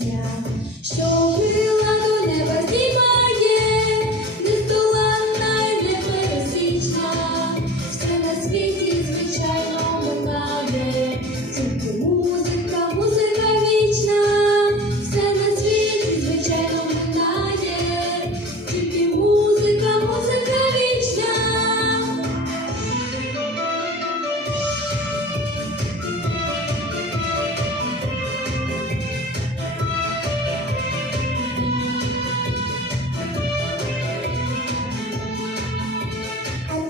Yeah.